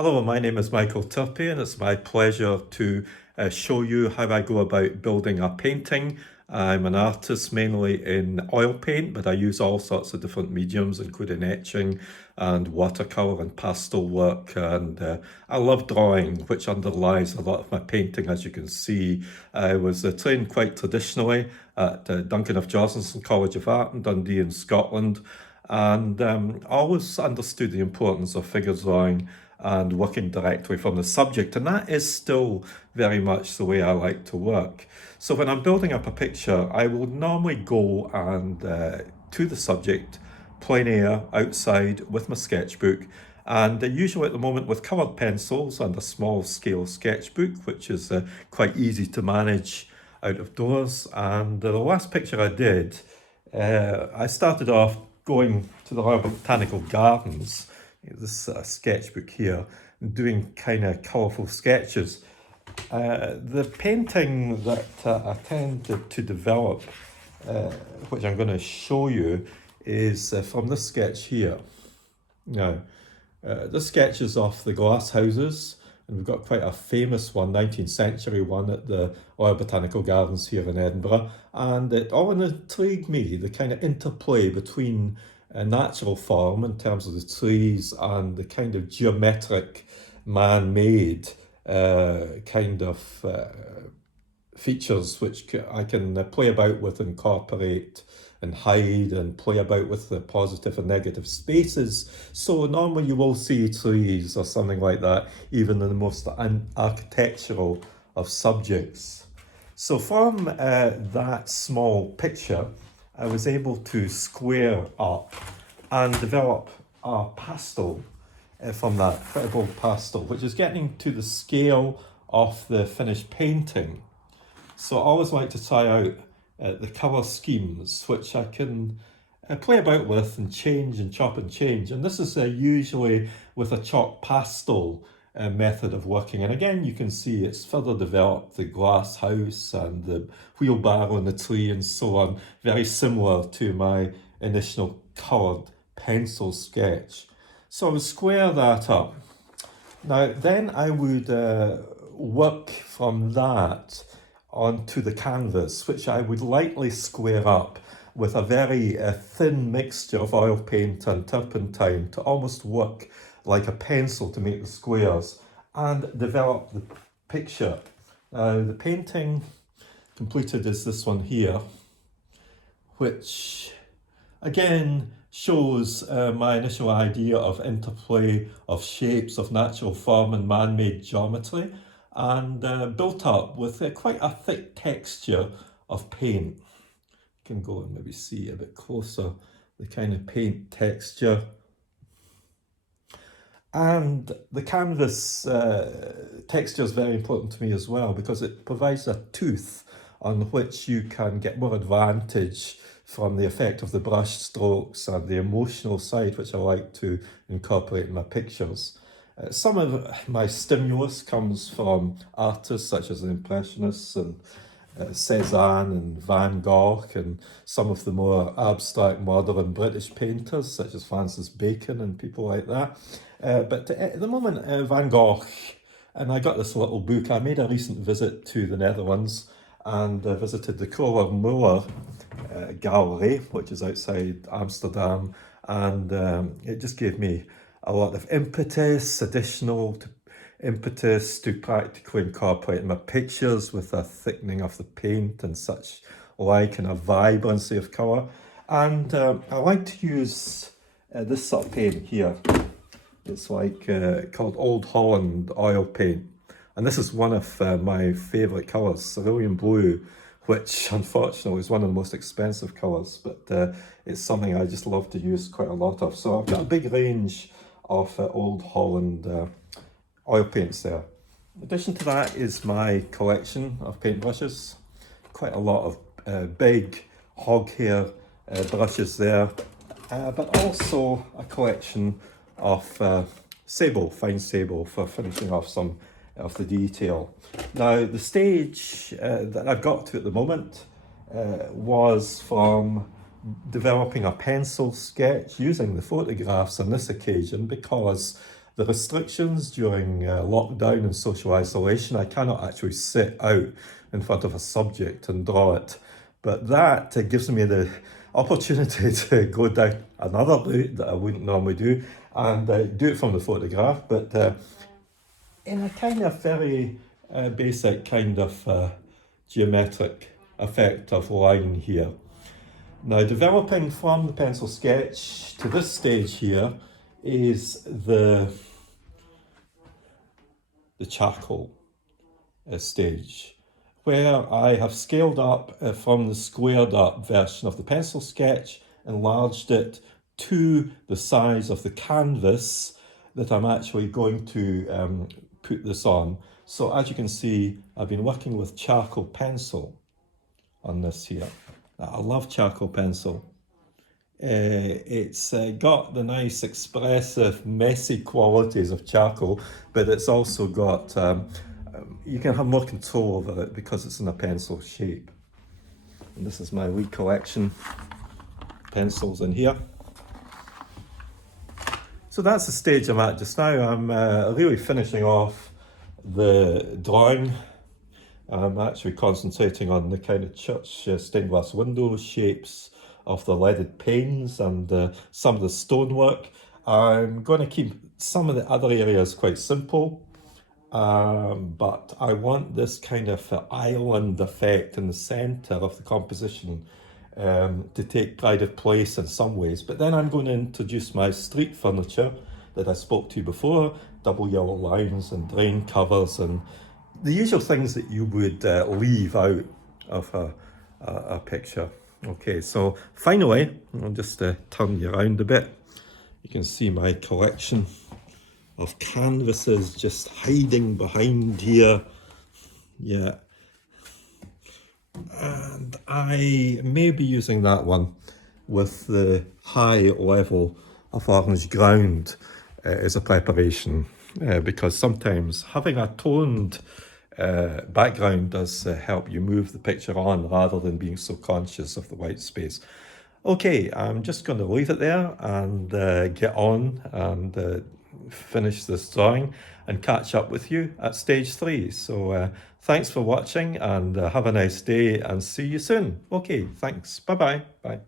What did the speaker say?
Hello, my name is Michael Turpie, and it's my pleasure to show you how I go about building a painting. I'm an artist mainly in oil paint, but I use all sorts of different mediums, including etching and watercolor and pastel work. And I love drawing, which underlies a lot of my painting, as you can see. I was trained quite traditionally at Duncan of Jordanson College of Art in Dundee in Scotland, and always understood the importance of figure drawing and working directly from the subject. And that is still very much the way I like to work. So when I'm building up a picture, I will normally go and to the subject, plein air, outside with my sketchbook. And usually at the moment with coloured pencils and a small scale sketchbook, which is quite easy to manage out of doors. And the last picture I did, I started off going to the Royal Botanical Gardens, this sketchbook here, doing kind of colourful sketches. The painting that I tended to develop, which I'm going to show you, is from this sketch here. Now, this sketch is of the glass houses, and we've got quite a famous one, 19th century one, at the Royal Botanical Gardens here in Edinburgh, and it all intrigued me, the kind of interplay between a natural form in terms of the trees and the kind of geometric, man-made kind of features which I can play about with, incorporate and hide, and play about with the positive and negative spaces. So normally you will see trees or something like that, even in the most architectural of subjects. So from that small picture, I was able to square up and develop a pastel from that, quite a bold pastel, which is getting to the scale of the finished painting. So I always like to try out the colour schemes, which I can play about with and change and chop and change. And this is usually with a chalk pastel method of working. And again, you can see it's further developed, the glass house and the wheelbarrow and the tree and so on, very similar to my initial coloured pencil sketch. So I would square that up. Now then I would work from that onto the canvas, which I would lightly square up with a very thin mixture of oil paint and turpentine to almost work like a pencil to make the squares and develop the picture. The painting completed is this one here, which again shows my initial idea of interplay of shapes of natural form and man-made geometry, and built up with quite a thick texture of paint. You can go and maybe see a bit closer the kind of paint texture. And the canvas texture is very important to me as well, because it provides a tooth on which you can get more advantage from the effect of the brush strokes and the emotional side, which I like to incorporate in my pictures. Some of my stimulus comes from artists such as the Impressionists and Cézanne and Van Gogh, and some of the more abstract modern British painters such as Francis Bacon and people like that. But at the moment, Van Gogh, and I got this little book. I made a recent visit to the Netherlands and visited the Kohler Muller Gallery, which is outside Amsterdam, and it just gave me a lot of additional impetus to practically incorporate my pictures with a thickening of the paint and such like, and a vibrancy of colour. And I like to use this sort of paint here. It's like called Old Holland oil paint, and this is one of my favourite colours, cerulean blue, which unfortunately is one of the most expensive colours, but it's something I just love to use quite a lot of. So I've got a big range of Old Holland oil paints there. In addition to that is my collection of paintbrushes, quite a lot of big hog hair brushes there, but also a collection of sable, fine sable, for finishing off some of the detail. Now the stage that I've got to at the moment was from developing a pencil sketch using the photographs on this occasion, because the restrictions during lockdown and social isolation. I cannot actually sit out in front of a subject and draw it, but that gives me the opportunity to go down another route that I wouldn't normally do and do it from the photograph, but in a kind of very basic kind of geometric effect of line here. Now, developing from the pencil sketch to this stage here is the charcoal stage, where I have scaled up from the squared up version of the pencil sketch, enlarged it to the size of the canvas that I'm actually going to put this on. So as you can see, I've been working with charcoal pencil on this here. I love charcoal pencil. It's got the nice expressive messy qualities of charcoal, but it's also got you can have more control over it because it's in a pencil shape. And this is my wee collection pencils in here. So that's the stage I'm at just now. I'm really finishing off the drawing. I'm actually concentrating on the kind of church stained glass window shapes of the leaded panes and some of the stonework. I'm going to keep some of the other areas quite simple, but I want this kind of island effect in the centre of the composition to take pride of place in some ways. But then I'm going to introduce my street furniture that I spoke to before, double yellow lines and drain covers and the usual things that you would leave out of a picture. Okay, so finally, I'll just turn you around a bit. You can see my collection of canvases just hiding behind here. Yeah. And I may be using that one with the high level of orange ground as a preparation because sometimes having a toned background does help you move the picture on rather than being so conscious of the white space. Okay, I'm just going to leave it there and get on and finish this drawing and catch up with you at stage 3. So thanks for watching and have a nice day and see you soon. Okay, thanks. Bye-bye. Bye.